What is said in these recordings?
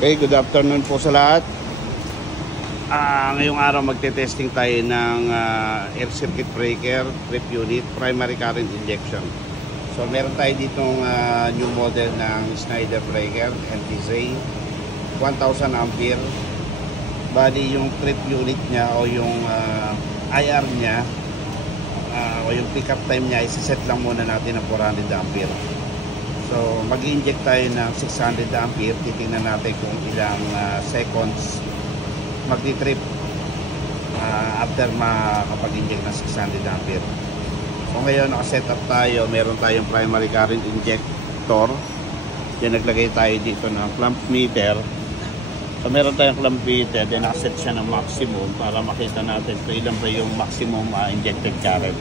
Okay, good afternoon po sa lahat. Ngayong araw magte-testing tayo ng air circuit breaker, trip unit, primary current injection. So meron tayo ditong new model ng Schneider breaker, NTZ 1000 ampere. Bali yung trip unit niya o yung IR niya o yung pick up time niya, isa-set lang muna natin ng 400 ampere. So mag-inject tayo ng 600 ampere. Titingnan natin kung ilang seconds magti-trip after makapag-inject ng 600 ampere. So ngayon naka-set up tayo, meron tayong primary current injector. Then naglagay tayo dito ng clamp meter. So meron tayong clamp meter, then naka-set siya ng maximum para makita natin kung ilan ba yung maximum injected current.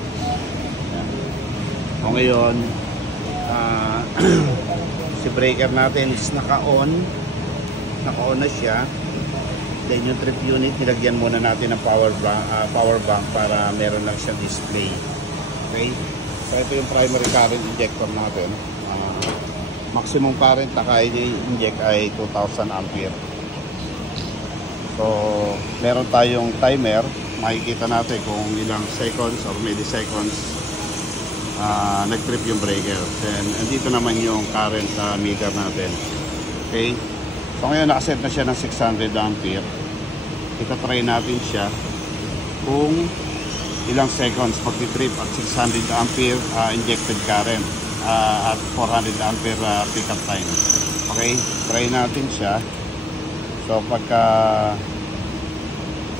So ngayon si breaker natin is naka-on na siya. Then yung trip unit, nilagyan muna natin ng power bank para meron lang siyang display. Okay, so ito yung primary current injector natin. Maximum current na kaya i-inject ay 2000 ampere. So meron tayong timer, makikita natin kung ilang seconds or milliseconds nag-trip yung breaker. Then andito naman yung current meter natin. Okay, so ngayon nakaset na siya ng 600 ampere. Itatry natin siya kung ilang seconds magti-trip at 600 ampere injected current at 400 ampere pickup time. Okay, try natin siya. So pagka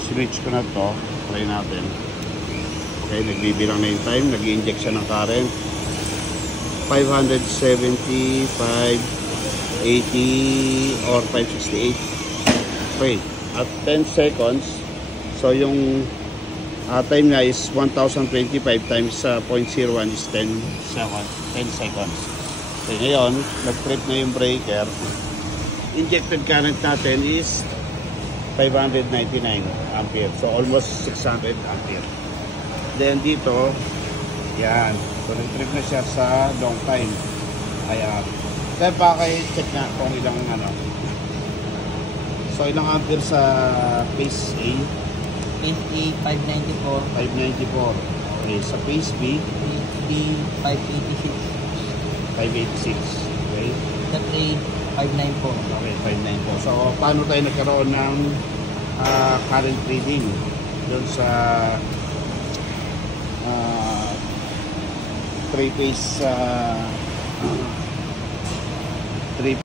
switch ko na to, try natin. Okay, nagbibilang na yung time, nag-i-inject siya ng current 570, 580 or 568. Okay, at 10 seconds, so yung time niya is 1025 times 0.01 is 10 seconds. So ngayon, nag-trip na yung breaker. Injected current natin is 599 ampere, so almost 600 ampere. Then dito, yan. So nag-trip na siya sa long time. Ayan. Then check na kung ilang So ilang ampere sa phase A? Phase A 594. 594. Okay, sa phase B? Phase B 586. 586. Okay. Sa A 594. Okay, 594. So paano tayo nagkaroon ng current reading doon sa 3-phase